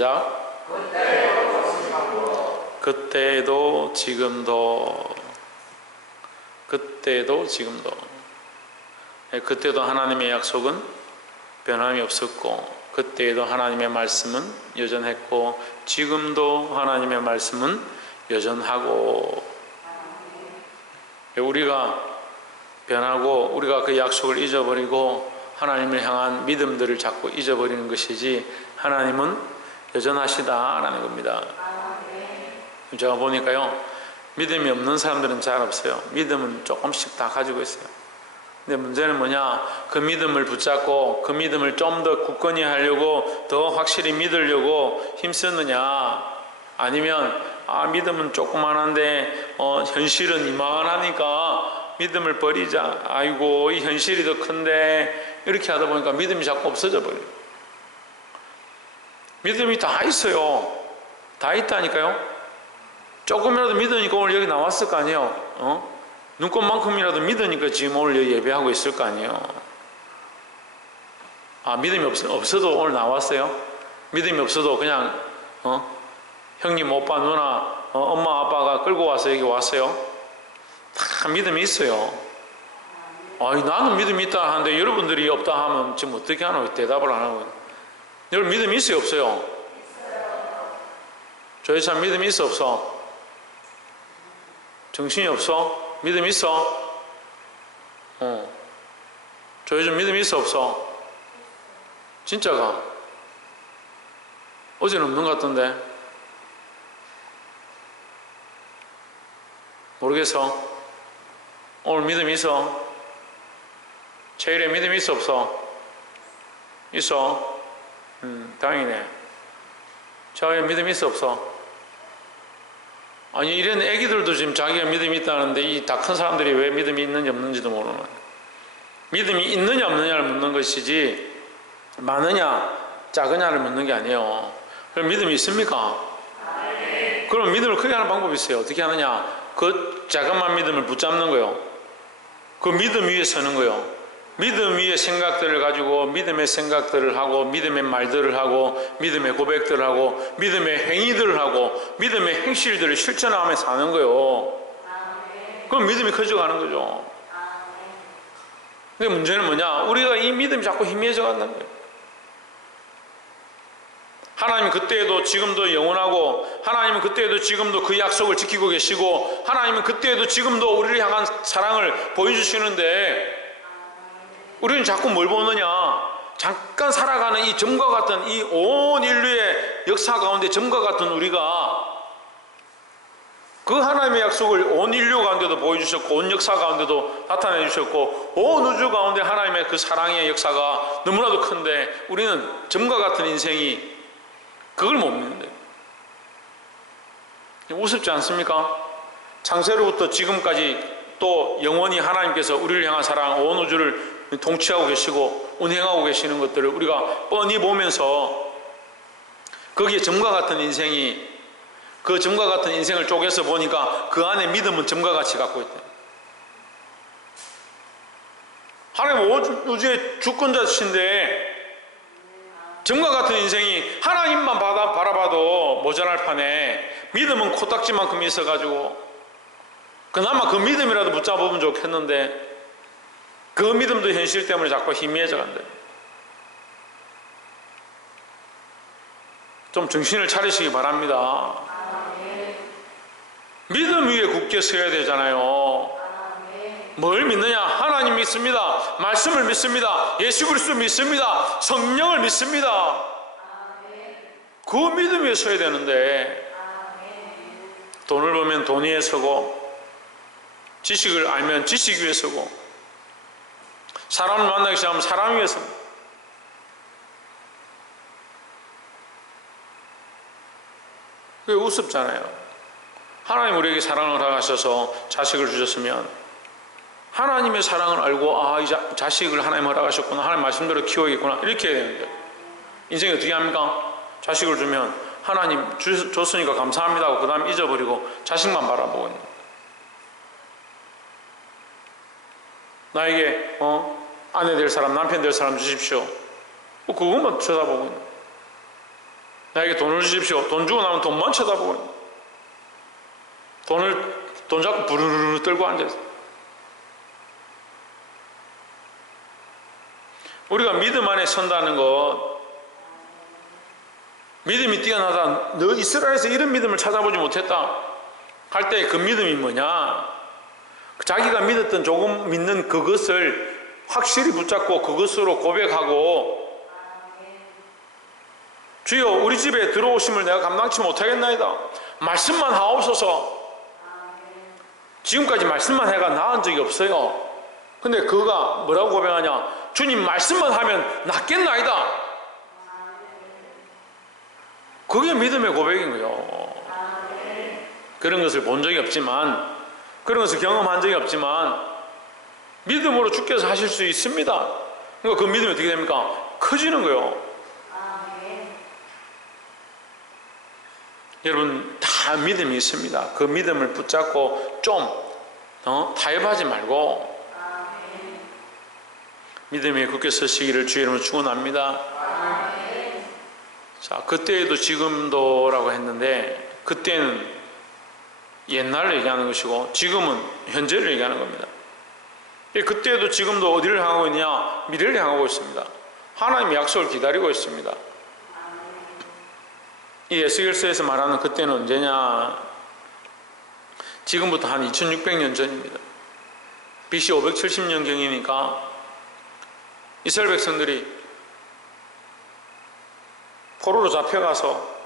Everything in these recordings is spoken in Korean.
시작. 그때도 지금도. 그때도 지금도. 그때도 하나님의 약속은 변함이 없었고, 그때에도 하나님의 말씀은 여전했고, 지금도 하나님의 말씀은 여전하고. 우리가 변하고 우리가 그 약속을 잊어버리고 하나님을 향한 믿음들을 자꾸 잊어버리는 것이지, 하나님은 여전하시다라는 겁니다. 제가 보니까요, 믿음이 없는 사람들은 잘 없어요. 믿음은 조금씩 다 가지고 있어요. 근데 문제는 뭐냐, 그 믿음을 붙잡고 그 믿음을 좀 더 굳건히 하려고, 더 확실히 믿으려고 힘쓰느냐, 아니면 믿음은 조그만한데 현실은 이만하니까 믿음을 버리자, 아이고 이 현실이 더 큰데, 이렇게 하다 보니까 믿음이 자꾸 없어져 버려요. 믿음이 다 있어요. 다 있다니까요. 조금이라도 믿으니까 오늘 여기 나왔을 거 아니에요. 눈꽃만큼이라도 믿으니까 지금 오늘 여기 예배하고 있을 거 아니에요. 믿음이 없어도 오늘 나왔어요? 믿음이 없어도 그냥 형님, 오빠, 누나, 엄마, 아빠가 끌고 와서 여기 왔어요? 다 믿음이 있어요. 나는 믿음이 있다 하는데 여러분들이 없다 하면 지금 어떻게 하나 대답을 안 하고. 여러분 믿음이 있어요, 없어요? 저희 참 믿음이 있어, 없어? 정신이 없어? 믿음이 있어? 저희 좀 믿음이 있어, 없어? 진짜가? 어제는 없는 것 같던데? 모르겠어? 오늘 믿음이 있어? 체일에 믿음이 있어, 없어? 있어? 다행이네. 저희 믿음이 있어, 없어? 아니, 이런 애기들도 지금 자기가 믿음이 있다는데 이 다 큰 사람들이 왜 믿음이 있는지 없는지도 모르는 거예요. 믿음이 있느냐 없느냐를 묻는 것이지, 많으냐 작으냐를 묻는 게 아니에요. 그럼 믿음이 있습니까? 그럼 믿음을 크게 하는 방법이 있어요. 어떻게 하느냐? 그 자그마한 믿음을 붙잡는 거예요. 그 믿음 위에 서는 거예요. 믿음 위에 생각들을 가지고 믿음의 생각들을 하고, 믿음의 말들을 하고, 믿음의 고백들을 하고, 믿음의 행위들을 하고, 믿음의 행실들을 실천하며 사는 거예요. 그럼 믿음이 커져가는 거죠. 근데 문제는 뭐냐? 우리가 이 믿음이 자꾸 희미해져 간다는 거예요. 하나님은 그때에도 지금도 영원하고, 하나님은 그때에도 지금도 그 약속을 지키고 계시고, 하나님은 그때에도 지금도 우리를 향한 사랑을 보여주시는데, 우리는 자꾸 뭘 보느냐? 잠깐 살아가는 이 점과 같은 이 온 인류의 역사 가운데 점과 같은 우리가 그 하나님의 약속을 온 인류 가운데도 보여주셨고, 온 역사 가운데도 나타내 주셨고, 온 우주 가운데 하나님의 그 사랑의 역사가 너무나도 큰데, 우리는 점과 같은 인생이 그걸 못 믿는데. 우습지 않습니까? 창세로부터 지금까지 또 영원히 하나님께서 우리를 향한 사랑, 온 우주를 통치하고 계시고 운행하고 계시는 것들을 우리가 뻔히 보면서, 거기에 점과 같은 인생이, 그 점과 같은 인생을 쪼개서 보니까 그 안에 믿음은 점과 같이 갖고 있다. 하나님 우주의 주권자신데 점과 같은 인생이 하나님만 바라봐도 모자랄 판에 믿음은 코딱지만큼 있어가지고 그나마 그 믿음이라도 붙잡으면 좋겠는데, 그 믿음도 현실 때문에 자꾸 희미해져 간다. 좀 정신을 차리시기 바랍니다. 믿음 위에 굳게 서야 되잖아요. 뭘 믿느냐? 하나님 믿습니다. 말씀을 믿습니다. 예수 그리스도 믿습니다. 성령을 믿습니다. 그 믿음 위에 서야 되는데, 돈을 보면 돈 위에 서고, 지식을 알면 지식 위에 서고, 사람을 만나기 시작하면 사람 위에 섭니다. 그게 우습잖아요. 하나님 우리에게 사랑을 허락하셔서 자식을 주셨으면, 하나님의 사랑을 알고, 이 자식을 하나님 허락하셨구나, 하나님 말씀대로 키워야겠구나, 이렇게 해야 되는데, 인생이 어떻게 합니까? 자식을 주면 하나님 줬으니까 감사합니다 하고 그 다음 잊어버리고 자식만 바라보고 있는 거예요. 나에게 아내 될 사람, 남편 될 사람 주십시오. 그것만 쳐다보고 있는 거예요. 나에게 돈을 주십시오. 돈 주고 나면 돈만 쳐다보고 돈 잡고 부르르르 떨고 앉아있어. 우리가 믿음 안에 선다는 것, 믿음이 뛰어나다, 너 이스라엘에서 이런 믿음을 찾아보지 못했다 할 때 그 믿음이 뭐냐? 자기가 믿었던 조금 믿는 그것을 확실히 붙잡고 그것으로 고백하고, 주여 우리 집에 들어오심을 내가 감당치 못하겠나이다. 말씀만 하옵소서. 지금까지 말씀만 해가 나은 적이 없어요. 근데 그가 뭐라고 고백하냐? 주님 말씀만 하면 낫겠나이다. 그게 믿음의 고백인 거예요. 그런 것을 본 적이 없지만, 그런 것을 경험한 적이 없지만 믿음으로 주께서 하실 수 있습니다. 그러니까 그 믿음이 어떻게 됩니까? 커지는 거예요. 여러분 다 믿음이 있습니다. 그 믿음을 붙잡고 좀 타협하지 말고 믿음에 굳게 서시기를 주의 이름으로 축원합니다. 자, 그때에도 지금도라고 했는데, 그때는 옛날을 얘기하는 것이고 지금은 현재를 얘기하는 겁니다. 그때에도 지금도 어디를 향하고 있냐? 미래를 향하고 있습니다. 하나님의 약속을 기다리고 있습니다. 이 에스겔서에서 말하는 그때는 언제냐? 지금부터 한 2600년 전입니다. BC 570년경이니까 이스라엘 백성들이 포로로 잡혀가서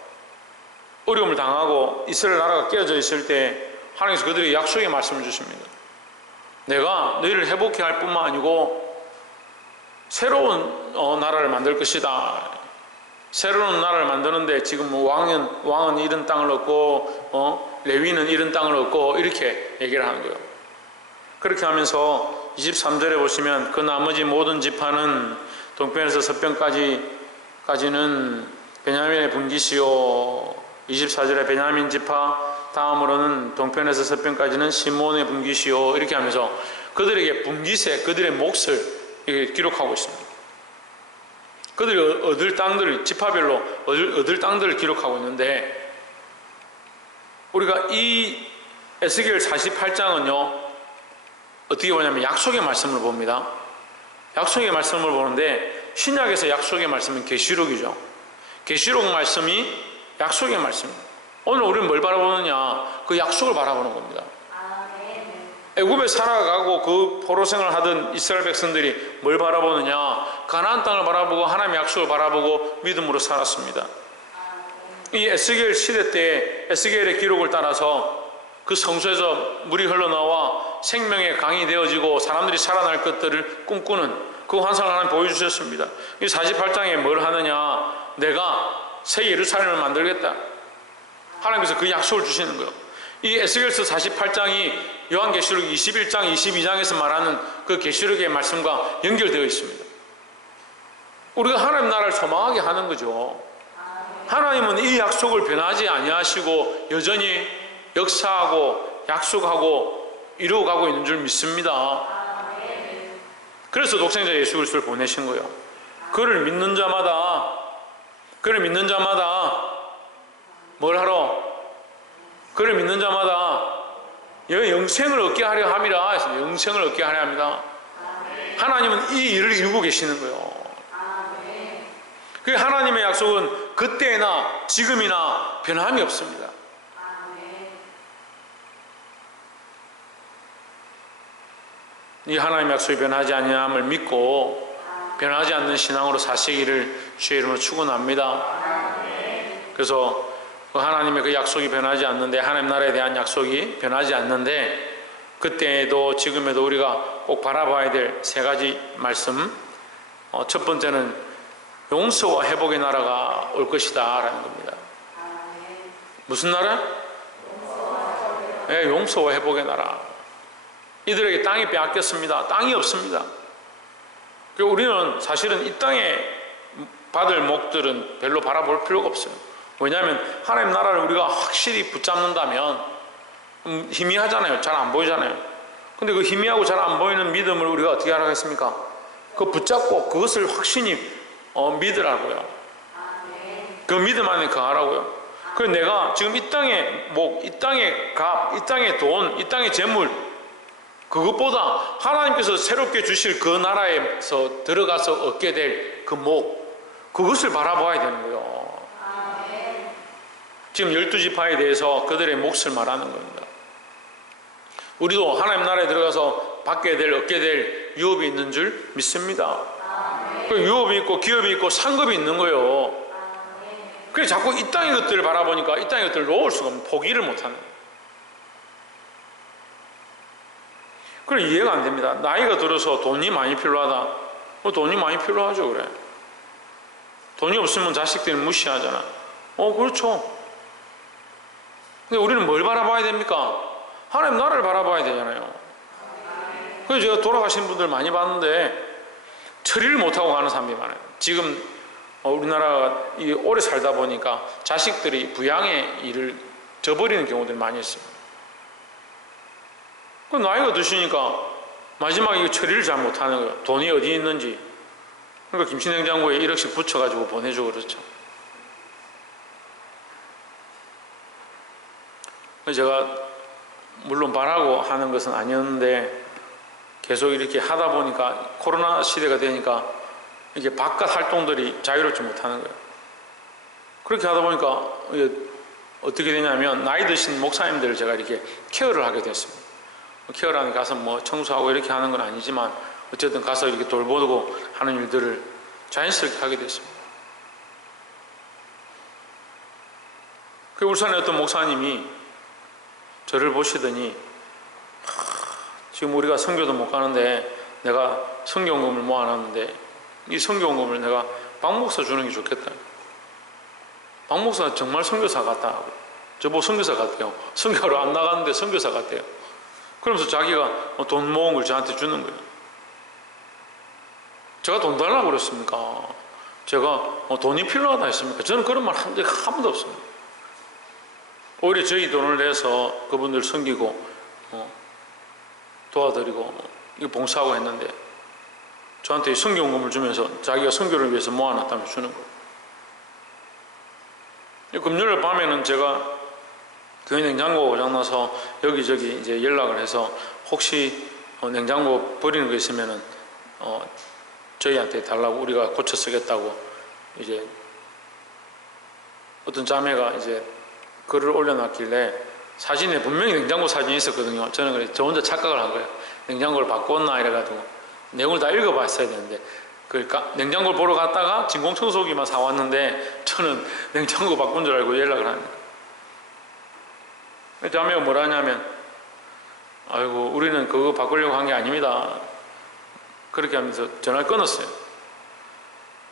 어려움을 당하고 이스라엘 나라가 깨어져 있을 때 하나님께서 그들에게 약속의 말씀을 주십니다. 내가 너희를 회복케 할 뿐만 아니고 새로운 나라를 만들 것이다. 새로운 나라를 만드는데 지금 왕은 이런 땅을 얻고 레위는 이런 땅을 얻고 이렇게 얘기를 하는 거예요. 그렇게 하면서 23절에 보시면 그 나머지 모든 지파는 동편에서 서편까지는 베냐민의 분깃이요, 24절에 베냐민 지파 다음으로는 동편에서 서편까지는 시몬의 분깃이요, 이렇게 하면서 그들에게 분깃에 그들의 몫을 기록하고 있습니다. 그들이 얻을 땅들을, 지파별로 얻을 땅들을 기록하고 있는데, 우리가 이 에스겔 48장은요 어떻게 보냐면 약속의 말씀을 봅니다. 약속의 말씀을 보는데, 신약에서 약속의 말씀은 계시록이죠. 계시록 말씀이 약속의 말씀입니다. 오늘 우리는 뭘 바라보느냐? 그 약속을 바라보는 겁니다. 애굽에 살아가고 그 포로생활을 하던 이스라엘 백성들이 뭘 바라보느냐? 가나안 땅을 바라보고 하나님의 약속을 바라보고 믿음으로 살았습니다. 이 에스겔 시대 때 에스겔의 기록을 따라서 그 성소에서 물이 흘러나와 생명의 강이 되어지고 사람들이 살아날 것들을 꿈꾸는 그 환상을 하나님 보여주셨습니다. 이 48장에 뭘 하느냐? 내가 새 예루살렘을 만들겠다. 하나님께서 그 약속을 주시는 거예요. 이 에스겔서 48장이 요한계시록 21장, 22장에서 말하는 그 계시록의 말씀과 연결되어 있습니다. 우리가 하나님 나라를 소망하게 하는 거죠. 하나님은 이 약속을 변하지 아니하시고 여전히 역사하고 약속하고 이루어가고 있는 줄 믿습니다. 그래서 독생자 예수 그리스도를 보내신 거예요. 그를 믿는 자마다 뭘 하러? 그를 믿는 자마다 영생을 얻게 하려 함이라 해서 영생을 얻게 하려 합니다. 하나님은 이 일을 이루고 계시는 거예요. 그 하나님의 약속은 그때나 지금이나 변함이 없습니다. 이 하나님의 약속이 변하지 아니함을 믿고 변하지 않는 신앙으로 사시기를 주의 이름으로 축원합니다. 그래서 그 하나님의 그 약속이 변하지 않는데, 하나님 나라에 대한 약속이 변하지 않는데, 그때에도 지금에도 우리가 꼭 바라봐야 될 세 가지 말씀. 첫 번째는 용서와 회복의 나라가 올 것이다 라는 겁니다. 무슨 나라? 네, 용서와 회복의 나라. 이들에게 땅이 빼앗겼습니다. 땅이 없습니다. 그리고 우리는 사실은 이 땅에 받을 목들은 별로 바라볼 필요가 없어요. 왜냐하면 하나님 나라를 우리가 확실히 붙잡는다면 희미하잖아요. 잘 안 보이잖아요. 근데 그 희미하고 잘 안 보이는 믿음을 우리가 어떻게 하라겠습니까? 그 붙잡고 그것을 확신히 믿으라고요. 그 믿음 안에 거하라고요. 그래서 내가 지금 이 땅의 목, 이 땅의 값, 이 땅의 돈, 이 땅의 재물, 그것보다 하나님께서 새롭게 주실 그 나라에서 들어가서 얻게 될 그 목, 그것을 바라봐야 되는 거예요. 지금 12지파에 대해서 그들의 몫을 말하는 겁니다. 우리도 하나님 나라에 들어가서 받게 될, 얻게 될 유업이 있는 줄 믿습니다. 그 유업이 있고 기업이 있고 상급이 있는 거예요. 그래서 자꾸 이 땅의 것들을 바라보니까 이 땅의 것들을 놓을 수가 없는, 포기를 못하는 거예요. 그래, 이해가 안 됩니다. 나이가 들어서 돈이 많이 필요하다. 돈이 많이 필요하죠. 그래, 돈이 없으면 자식들이 무시하잖아. 그렇죠. 근데 우리는 뭘 바라봐야 됩니까? 하나님 나라를 바라봐야 되잖아요. 그래서 제가 돌아가신 분들 많이 봤는데 처리를 못하고 가는 사람이 많아요. 지금 우리나라가 오래 살다 보니까 자식들이 부양의 일을 저버리는 경우들이 많이 있습니다. 그 나이가 드시니까 마지막에 처리를 잘 못하는 거예요. 돈이 어디 있는지. 그러니까 김치냉장고에 1억씩 붙여가지고 보내주고 그렇죠. 제가 물론 바라고 하는 것은 아니었는데 계속 이렇게 하다 보니까 코로나 시대가 되니까 이게 바깥 활동들이 자유롭지 못하는 거예요. 그렇게 하다 보니까 이게 어떻게 되냐면 나이 드신 목사님들을 제가 이렇게 케어를 하게 됐습니다. 케어라는 게 가서 뭐 청소하고 이렇게 하는 건 아니지만 어쨌든 가서 이렇게 돌보고 하는 일들을 자연스럽게 하게 됐습니다. 그 울산의 어떤 목사님이 저를 보시더니 지금 우리가 선교도 못 가는데 내가 선교원금을 모아놨는데 이 선교원금을 내가 박 목사 주는 게 좋겠다. 박 목사 정말 선교사 같다. 저보고 선교사 같대요. 선교하러 안 나갔는데 선교사 같대요. 그러면서 자기가 돈 모은 걸 저한테 주는 거예요. 제가 돈 달라고 그랬습니까? 제가 돈이 필요하다 했습니까? 저는 그런 말 한 적이 한 번도 없습니다. 오히려 저희 돈을 내서 그분들 섬기고 도와드리고 이거 봉사하고 했는데 저한테 선교원금을 주면서 자기가 선교를 위해서 모아놨다면 주는 거예요. 금요일 밤에는 제가 교회 냉장고가 고장나서 여기저기 이제 연락을 해서 혹시 냉장고 버리는 거 있으면은 저희한테 달라고 우리가 고쳐 쓰겠다고 이제 어떤 자매가 이제 글을 올려놨길래 사진에 분명히 냉장고 사진이 있었거든요. 저는 그래 저 혼자 착각을 한 거예요. 냉장고를 바꿨나 이래가지고 내용을 다 읽어봤어야 되는데 그러니까 냉장고를 보러 갔다가 진공청소기만 사왔는데 저는 냉장고 바꾼 줄 알고 연락을 합니다. 자매가 뭐라 하냐면 아이고 우리는 그거 바꾸려고 한 게 아닙니다. 그렇게 하면서 전화를 끊었어요.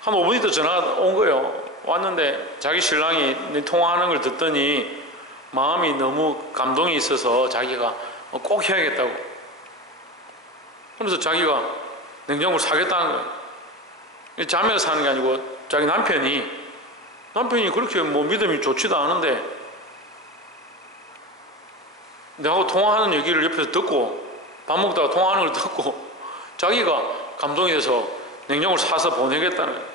한 5분 있다 전화가 온 거예요. 왔는데 자기 신랑이 통화하는 걸 듣더니 마음이 너무 감동이 있어서 자기가 꼭 해야겠다고 그러면서 자기가 냉장고를 사겠다는 거예요. 자매가 사는 게 아니고 자기 남편이 그렇게 뭐 믿음이 좋지도 않은데 내하고 통화하는 얘기를 옆에서 듣고 밥 먹다가 통화하는 걸 듣고 자기가 감동이 돼서 냉장고를 사서 보내겠다는 거예요.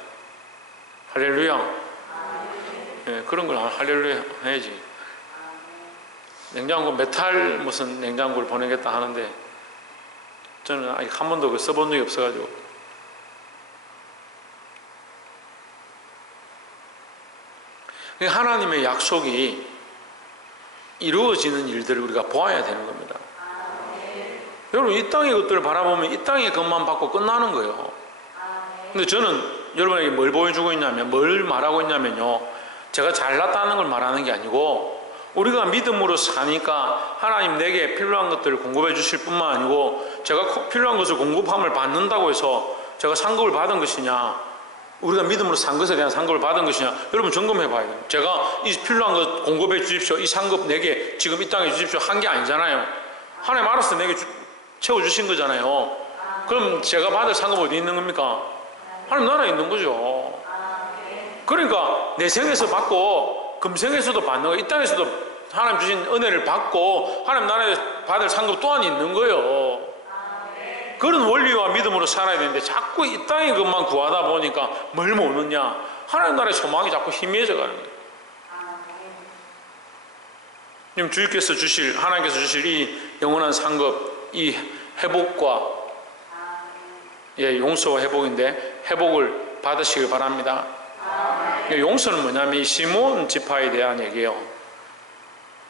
할렐루야. 네, 그런 걸 할렐루야 해야지. 냉장고 메탈 무슨 냉장고를 보내겠다 하는데 저는 아직 한 번도 써본 적이 없어가지고 하나님의 약속이 이루어지는 일들을 우리가 보아야 되는 겁니다. 여러분 이 땅의 것들을 바라보면 이 땅의 것만 받고 끝나는 거예요. 근데 저는 여러분에게 뭘 보여주고 있냐면 뭘 말하고 있냐면요 제가 잘났다는 걸 말하는 게 아니고 우리가 믿음으로 사니까 하나님 내게 필요한 것들을 공급해 주실 뿐만 아니고 제가 필요한 것을 공급함을 받는다고 해서 제가 상급을 받은 것이냐 우리가 믿음으로 산 것에 대한 상급을 받은 것이냐 여러분 점검해 봐야 돼요. 제가 이 필요한 것 공급해 주십시오 이 상급 내게 지금 이 땅에 주십시오 한 게 아니잖아요. 하나님 알아서 내게 채워주신 거잖아요. 그럼 제가 받을 상급 어디 있는 겁니까? 하나님 나라에 있는 거죠. 그러니까 내 생에서 받고 금생에서도 받는 거예요. 이 땅에서도 하나님 주신 은혜를 받고 하나님 나라에 받을 상급 또한 있는 거예요. 그런 원리와 믿음으로 살아야 되는데 자꾸 이 땅의 것만 구하다 보니까 뭘 못 얻냐 하나님 나라의 소망이 자꾸 희미해져 가는 거예요. 지금 주님께서 주실, 하나님께서 주실 이 영원한 상급, 이 회복과, 용서와 회복인데 회복을 받으시길 바랍니다. 용서는 뭐냐면 이 시몬 지파에 대한 얘기예요.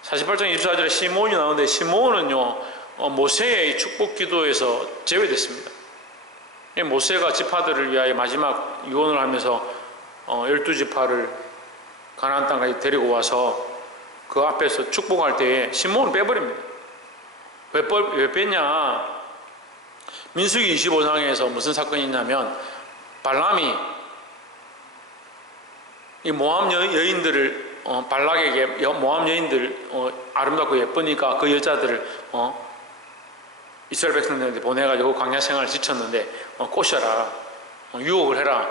48장 24절에 시몬이 나오는데, 시몬은요 모세의 축복 기도에서 제외됐습니다. 모세가 지파들을 위하여 마지막 유언을 하면서 12지파를 가나안 땅까지 데리고 와서 그 앞에서 축복할 때에 시몬을 빼버립니다. 왜 뺐냐? 민수기 25장에서 무슨 사건이 있냐면, 발람이 이 모압 여인들을 발락에게 모압 여인들 아름답고 예쁘니까 그 여자들을 이스라엘 백성들한테 보내가지고 광야 생활을 지쳤는데 꼬셔라, 유혹을 해라.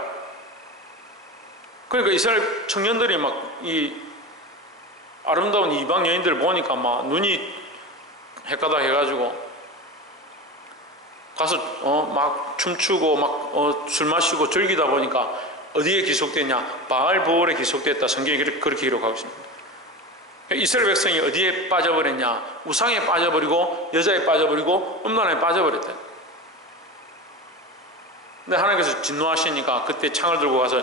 그러니까 이스라엘 청년들이 막 이 아름다운 이방 여인들을 보니까 막 눈이 헷가닥 해가지고 가서 막 춤추고 막 술 마시고 즐기다 보니까 어디에 기속됐냐? 바알보올에 기속됐다. 성경이 그렇게 기록하고 있습니다. 이스라엘 백성이 어디에 빠져버렸냐? 우상에 빠져버리고 여자에 빠져버리고 음란에 빠져버렸다. 근데 하나님께서 진노하시니까 그때 창을 들고 가서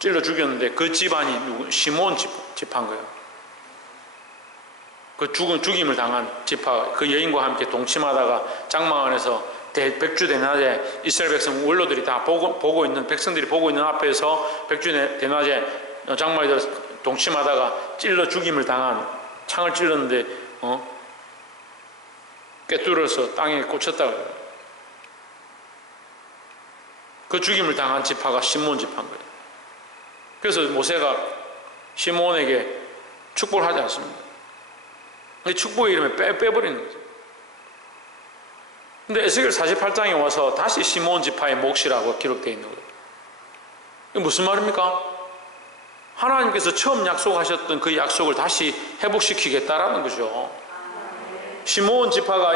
찔러 죽였는데, 그 집안이 누구? 시몬 지파인 거예요. 그 죽임을 당한 지파, 그 여인과 함께 동침하다가 장막 안에서 백주 대낮에 이스라엘 백성 원로들이 다 보고 있는, 백성들이 보고 있는 앞에서 백주 대낮에 장막에 들어서 동침하다가 찔러 죽임을 당한, 창을 찔렀는데 꿰뚫어서 땅에 꽂혔다고. 그 죽임을 당한 지파가 시몬 지파인 거예요. 그래서 모세가 시몬에게 축복을 하지 않습니다. 축복의 이름에 빼버리는 거죠. 근데 에스겔 48장에 와서 다시 시몬 지파의 몫이라고 기록되어 있는 거예요. 이게 무슨 말입니까? 하나님께서 처음 약속하셨던 그 약속을 다시 회복시키겠다라는 거죠. 시몬 지파가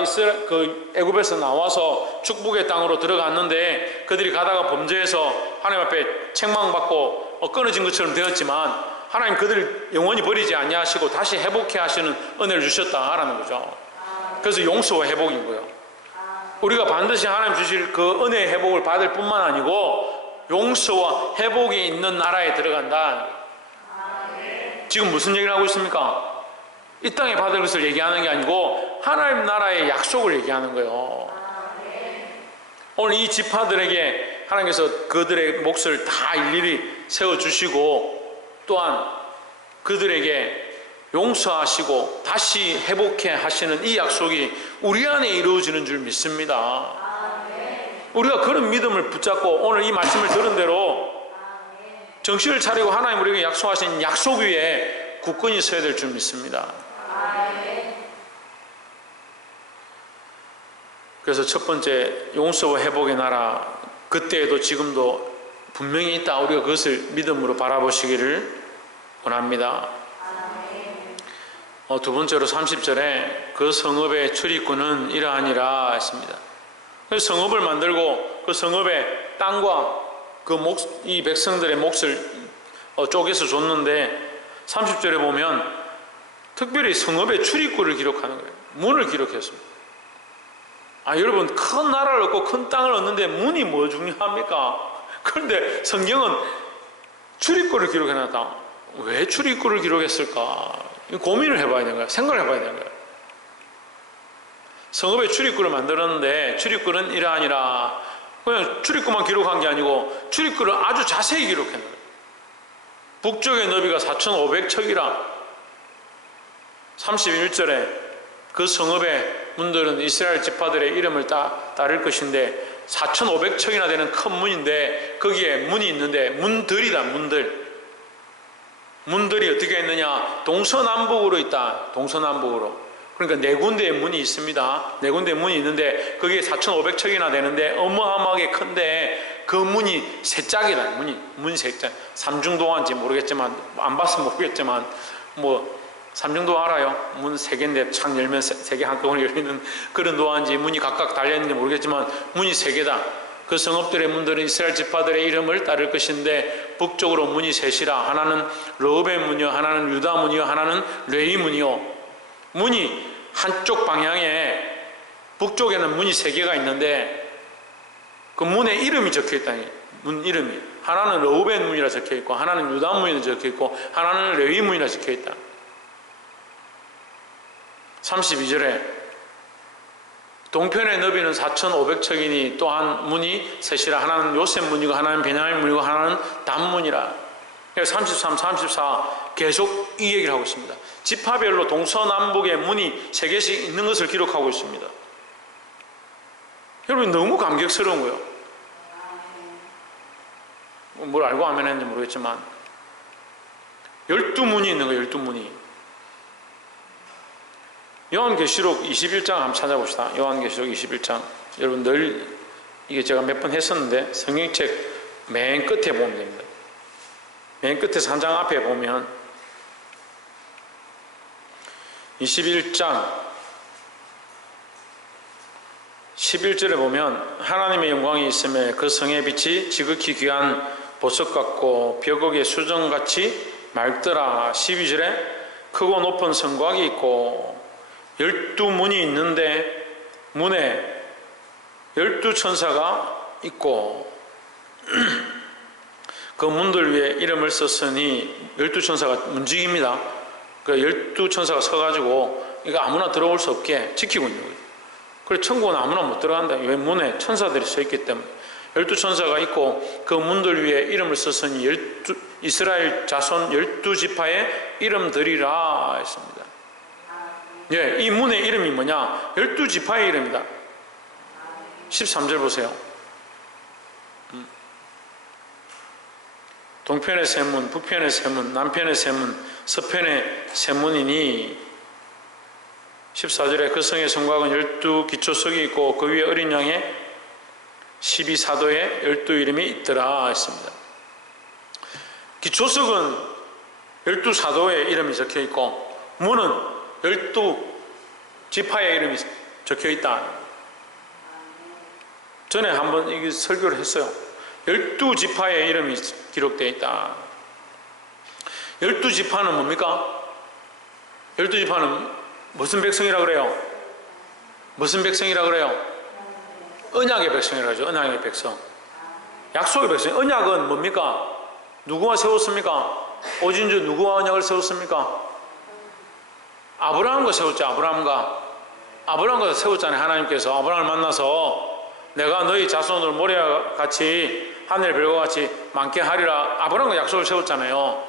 그 애굽에서 나와서 축복의 땅으로 들어갔는데, 그들이 가다가 범죄해서 하나님 앞에 책망받고 끊어진 것처럼 되었지만, 하나님 그들을 영원히 버리지 아니하시고 다시 회복해 하시는 은혜를 주셨다라는 거죠. 그래서 용서와 회복인 거예요. 우리가 반드시 하나님 주실 그 은혜의 회복을 받을 뿐만 아니고 용서와 회복이 있는 나라에 들어간다. 지금 무슨 얘기를 하고 있습니까? 이 땅에 받을 것을 얘기하는 게 아니고 하나님 나라의 약속을 얘기하는 거예요. 오늘 이 지파들에게 하나님께서 그들의 몫을 다 일일이 세워주시고, 또한 그들에게 용서하시고 다시 회복해 하시는 이 약속이 우리 안에 이루어지는 줄 믿습니다. 우리가 그런 믿음을 붙잡고 오늘 이 말씀을 들은 대로 정신을 차리고 하나님 우리에게 약속하신 약속 위에 굳건히 서야 될 줄 믿습니다. 그래서 첫 번째, 용서와 회복의 나라, 그때에도 지금도 분명히 있다. 우리가 그것을 믿음으로 바라보시기를 원합니다. 두 번째로 30절에 그 성읍의 출입구는 이러하니라 했습니다. 그래서 성읍을 만들고 그 성읍의 땅과 이 백성들의 몫을 쪼개서 줬는데, 30절에 보면 특별히 성읍의 출입구를 기록하는 거예요. 문을 기록했습니다. 여러분, 큰 나라를 얻고 큰 땅을 얻는데 문이 뭐 중요합니까? 그런데 성경은 출입구를 기록해놨다. 왜 출입구를 기록했을까? 고민을 해봐야 되는 거야. 생각을 해봐야 되는 거야. 성읍의 출입구를 만들었는데 출입구는 이러하니라. 그냥 출입구만 기록한 게 아니고 출입구를 아주 자세히 기록했는 거예요. 북쪽의 너비가 4,500척이라. 31절에 그 성읍의 문들은 이스라엘 지파들의 이름을 따를 것인데, 4,500척이나 되는 큰 문인데 거기에 문이 있는데, 문들이다. 문들이 어떻게 있느냐? 동서남북으로 있다. 동서남북으로. 그러니까 네 군데의 문이 있습니다. 네 군데의 문이 있는데 거기에 4,500척이나 되는데 어마어마하게 큰데, 그 문이 세 짝이다. 문이 세 짝. 삼중도화인지 모르겠지만, 안 봐서 모르겠지만, 삼중도화 알아요? 문 세 개인데 창 열면 세 개 한꺼번에 열리는 그런 도화인지, 문이 각각 달려있는지 모르겠지만 문이 세 개다. 그 성읍들의 문들은 이스라엘 지파들의 이름을 따를 것인데 북쪽으로 문이 셋이라. 하나는 르우벤 문이요, 하나는 유다 문이요, 하나는 레위 문이요. 문이 한쪽 방향에 북쪽에는 문이 3개가 있는데 그 문에 이름이 적혀있다. 문 이름이 하나는 르우벤 문이라 적혀있고, 하나는 유다 문이라 적혀있고, 하나는 레위 문이라 적혀있다. 32절에 동편의 너비는 4,500척이니 또한 문이 셋이라. 하나는 요셉 문이고, 하나는 베냐민 문이고, 하나는 단 문이라. 33, 34 계속 이 얘기를 하고 있습니다. 지파별로 동서남북에 문이 3개씩 있는 것을 기록하고 있습니다. 여러분, 너무 감격스러운 거예요. 뭘 알고 하면 했는지 모르겠지만 12문이 있는 거예요. 12문이. 요한계시록 21장 한번 찾아봅시다. 요한계시록 21장. 여러분 늘 이게 제가 몇 번 했었는데 성경책 맨 끝에 보면 됩니다. 맨 끝에서 한 장 앞에 보면 21장 11절에 보면 하나님의 영광이 있음에 그 성의 빛이 지극히 귀한 보석 같고 벽옥의 수정같이 맑더라. 12절에 크고 높은 성곽이 있고 12문이 있는데 문에 12천사가 있고 그 문들 위에 이름을 썼으니 12천사가 움직입니다. 그 12천사가 서가지고 이거 아무나 들어올 수 없게 지키고 있는 거예요. 그래서 천국은 아무나 못 들어간다. 왜? 문에 천사들이 서 있기 때문에. 12천사가 있고 그 문들 위에 이름을 썼으니 이스라엘 자손 12지파의 이름들이라 했습니다. 예, 이 문의 이름이 뭐냐? 12지파의 이름이다. 13절 보세요. 동편의 세 문, 북편의 세 문, 남편의 세 문, 서편의 세 문이니 14절에 그 성의 성곽은 12기초석이 있고 그 위에 어린 양의 12사도의 12이름이 있더라 했습니다. 기초석은 12사도의 이름이 적혀 있고 문은 12지파의 이름이 적혀 있다. 전에 한번 이게 설교를 했어요. 12지파의 이름이 기록되어 있다. 12지파는 뭡니까? 12지파는 무슨 백성이라 그래요? 무슨 백성이라 그래요? 언약의 백성이라고 하죠. 언약의 백성. 약속의 백성. 언약은 뭡니까? 누구와 세웠습니까? 오진주 누구와 언약을 세웠습니까? 아브라함과 세웠죠. 아브라함과 세웠잖아요. 하나님께서 아브라함을 만나서 내가 너희 자손을 모래와 같이 하늘 별과 같이 많게 하리라. 아브라함과 약속을 세웠잖아요.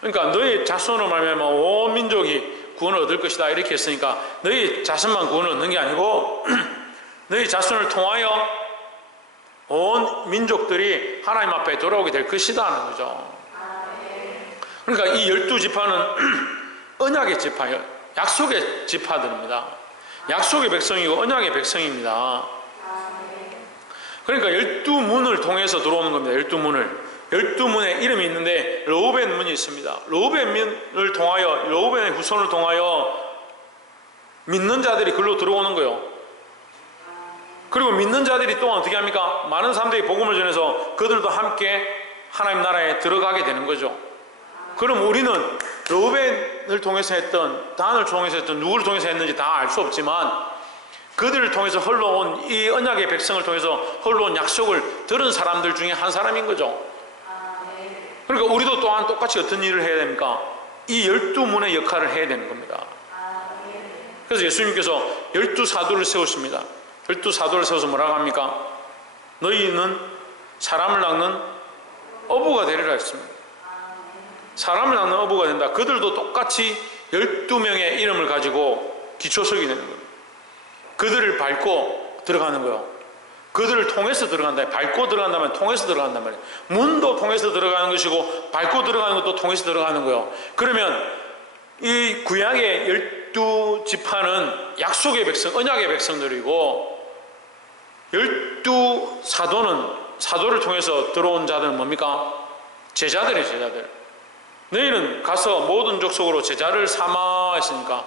그러니까 너희 자손을 말미암아 온 민족이 구원을 얻을 것이다 이렇게 했으니까 너희 자손만 구원을 얻는 게 아니고 너희 자손을 통하여 온 민족들이 하나님 앞에 돌아오게 될 것이다 하는 거죠. 그러니까 이 12지파는 언약의 지파예요. 약속의 지파들입니다. 약속의 백성이고 언약의 백성입니다. 그러니까 12문을 통해서 들어오는 겁니다. 12문을. 12문에 이름이 있는데 르우벤 문이 있습니다. 르우벤 문을 통하여, 르우벤의 후손을 통하여 믿는 자들이 글로 들어오는 거예요. 그리고 믿는 자들이 또한 어떻게 합니까? 많은 사람들이 복음을 전해서 그들도 함께 하나님 나라에 들어가게 되는 거죠. 그럼 우리는 르우벤을 통해서 했던, 단을 통해서 했던, 누구를 통해서 했는지 다 알 수 없지만 그들을 통해서 흘러온 이 언약의 백성을 통해서 흘러온 약속을 들은 사람들 중에 한 사람인 거죠. 그러니까 우리도 또한 똑같이 어떤 일을 해야 됩니까? 이 12문의 역할을 해야 되는 겁니다. 그래서 예수님께서 12사도를 세우십니다. 12사도를 세워서 뭐라고 합니까? 너희는 사람을 낚는 어부가 되리라 했습니다. 사람을 낚는 어부가 된다. 그들도 똑같이 12명의 이름을 가지고 기초석이 되는 겁니다. 그들을 밟고 들어가는 거예요. 그들을 통해서 들어간다. 밟고 들어간다면 통해서 들어간단 말이에요. 문도 통해서 들어가는 것이고 밟고 들어가는 것도 통해서 들어가는 거예요. 그러면 이 구약의 12지파는 약속의 백성, 언약의 백성들이고 12사도는 사도를 통해서 들어온 자들은 뭡니까? 제자들이에요. 제자들. 너희는 가서 모든 족속으로 제자를 삼아 했으니까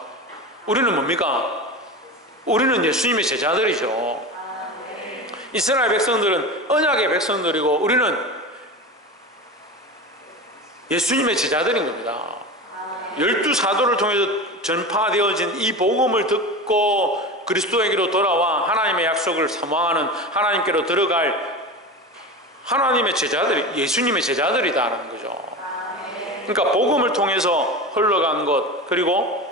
우리는 뭡니까? 우리는 예수님의 제자들이죠. 이스라엘 백성들은 언약의 백성들이고 우리는 예수님의 제자들인 겁니다. 12사도를 통해서 전파되어진 이 복음을 듣고 그리스도에게로 돌아와 하나님의 약속을 사모하는 하나님께로 들어갈 하나님의 제자들이 예수님의 제자들이다라는 거죠. 그러니까 복음을 통해서 흘러간 것, 그리고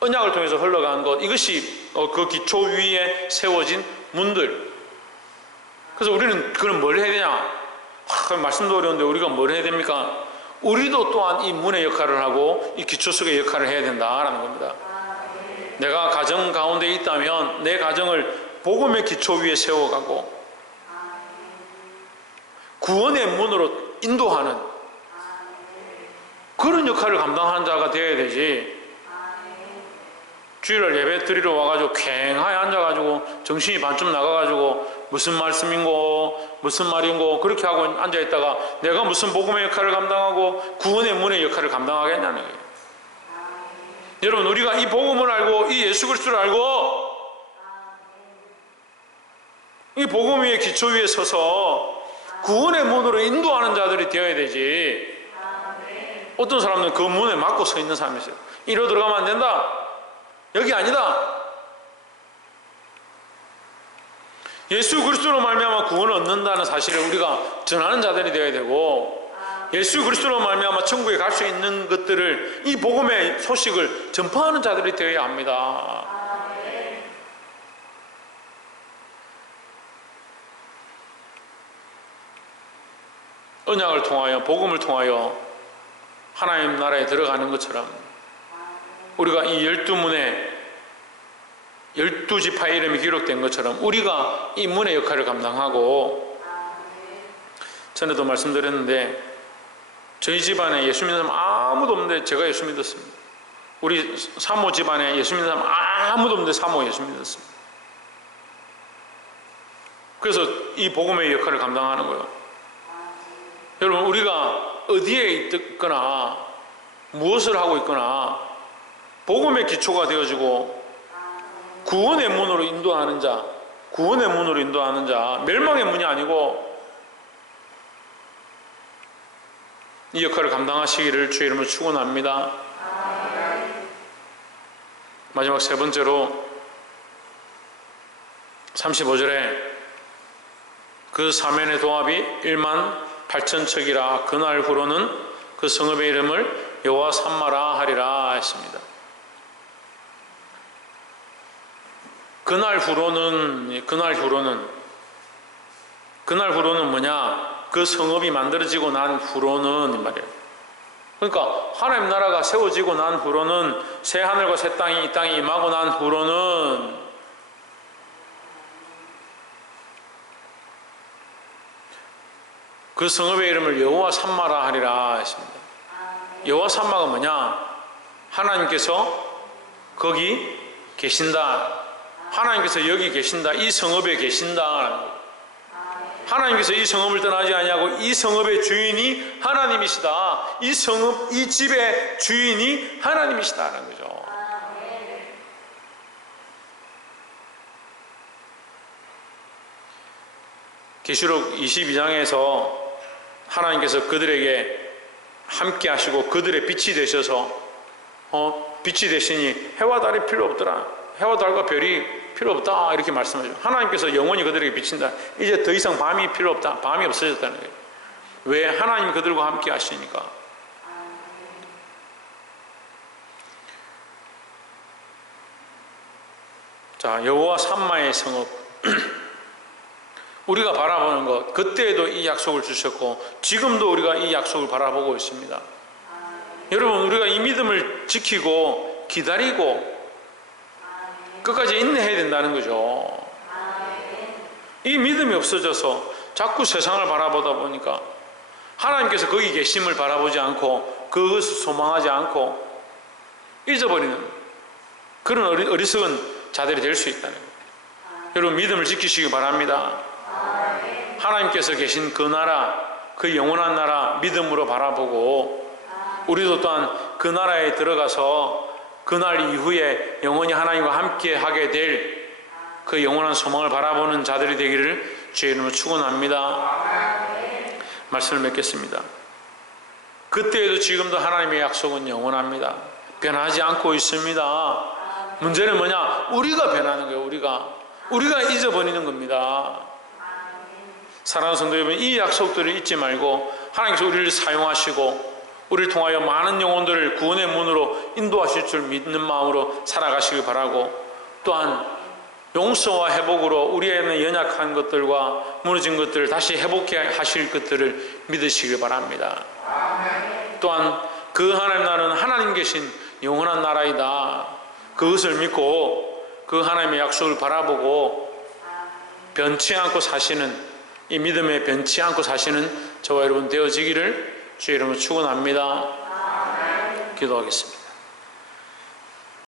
언약을 통해서 흘러간 것, 이것이 그 기초 위에 세워진 문들. 그래서 우리는 그럼 뭘 해야 되냐? 말씀도 어려운데 우리가 뭘 해야 됩니까? 우리도 또한 이 문의 역할을 하고 이 기초 속의 역할을 해야 된다라는 겁니다. 내가 가정 가운데 있다면 내 가정을 복음의 기초 위에 세워가고 구원의 문으로 인도하는 그런 역할을 감당하는 자가 되어야 되지. 주일날 예배 드리러 와가지고 괭하게 앉아가지고 정신이 반쯤 나가가지고 무슨 말씀인고 무슨 말인고 그렇게 하고 앉아있다가 내가 무슨 복음의 역할을 감당하고 구원의 문의 역할을 감당하겠냐는 거예요. 여러분, 우리가 이 복음을 알고 이 예수 그리스도를 알고 이 복음 위에 기초 위에 서서 구원의 문으로 인도하는 자들이 되어야 되지. 어떤 사람은 그 문에 막고 서 있는 사람이 있어요. 이리로 들어가면 안 된다. 여기 아니다. 예수 그리스도로 말미암아 구원을 얻는다는 사실을 우리가 전하는 자들이 되어야 되고, 예수 그리스도로 말미암아 천국에 갈 수 있는 것들을, 이 복음의 소식을 전파하는 자들이 되어야 합니다. 언약을 통하여, 복음을 통하여 하나님 나라에 들어가는 것처럼 우리가 이 12문에 12지파의 이름이 기록된 것처럼 우리가 이 문의 역할을 감당하고, 전에도 말씀드렸는데 저희 집안에 예수 믿는 사람 아무도 없는데 제가 예수 믿었습니다. 우리 사모 집안에 예수 믿는 사람 아무도 없는데 사모 예수 믿었습니다. 그래서 이 복음의 역할을 감당하는 거예요. 여러분, 우리가 어디에 있거나 무엇을 하고 있거나 복음의 기초가 되어지고 구원의 문으로 인도하는 자, 구원의 문으로 인도하는 자, 멸망의 문이 아니고 이 역할을 감당하시기를 주의 이름으로 축원합니다. 마지막 세 번째로 35절에 그 사면의 도합이 1만 8천척이라 그날 후로는 그 성읍의 이름을 여호와 삼마라 하리라 했습니다. 그날 후로는 뭐냐? 그 성읍이 만들어지고 난 후로는 이 말이에요. 그러니까 하나님 나라가 세워지고 난 후로는, 새 하늘과 새 땅이 이 땅에 임하고 난 후로는 그 성읍의 이름을 여호와 삼마라 하리라 했습니다. 여호와 삼마가 뭐냐? 하나님께서 거기 계신다. 하나님께서 여기 계신다. 이 성읍에 계신다. 하나님께서 이 성읍을 떠나지 아니하고 이 성읍의 주인이 하나님이시다. 이 성읍, 이 집의 주인이 하나님이시다라는 거죠. 계시록 22장에서 하나님께서 그들에게 함께 하시고 그들의 빛이 되셔서 빛이 되시니 해와 달이 필요 없더라. 해와 달과 별이 필요 없다. 이렇게 말씀하죠. 하나님께서 영원히 그들에게 비친다. 이제 더 이상 밤이 필요 없다. 밤이 없어졌다는 거예요. 왜? 하나님이 그들과 함께 하시니까. 자, 여호와 삼마의 성읍. 우리가 바라보는 것, 그때에도 이 약속을 주셨고 지금도 우리가 이 약속을 바라보고 있습니다. 여러분, 우리가 이 믿음을 지키고 기다리고 끝까지 인내해야 된다는 거죠. 이 믿음이 없어져서 자꾸 세상을 바라보다 보니까 하나님께서 거기 계심을 바라보지 않고 그것을 소망하지 않고 잊어버리는 그런 어리석은 자들이 될 수 있다는 거예요. 여러분, 믿음을 지키시기 바랍니다. 하나님께서 계신 그 나라, 그 영원한 나라 믿음으로 바라보고 우리도 또한 그 나라에 들어가서 그날 이후에 영원히 하나님과 함께 하게 될 그 영원한 소망을 바라보는 자들이 되기를 주의 이름으로 축원합니다. 말씀을 맺겠습니다. 그때에도 지금도 하나님의 약속은 영원합니다. 변하지 않고 있습니다. 문제는 뭐냐? 우리가 변하는 거예요. 우리가 잊어버리는 겁니다. 사랑하는 성도 여러분, 이 약속들을 잊지 말고 하나님께서 우리를 사용하시고 우리를 통하여 많은 영혼들을 구원의 문으로 인도하실 줄 믿는 마음으로 살아가시길 바라고, 또한 용서와 회복으로 우리에는 연약한 것들과 무너진 것들을 다시 회복해 하실 것들을 믿으시길 바랍니다. 또한 그 하나님 나라는 하나님 계신 영원한 나라이다. 그것을 믿고 그 하나님의 약속을 바라보고 변치 않고 사시는, 이 믿음에 변치 않고 사시는 저와 여러분 되어지기를 주의 이름으로 축원합니다. 기도하겠습니다.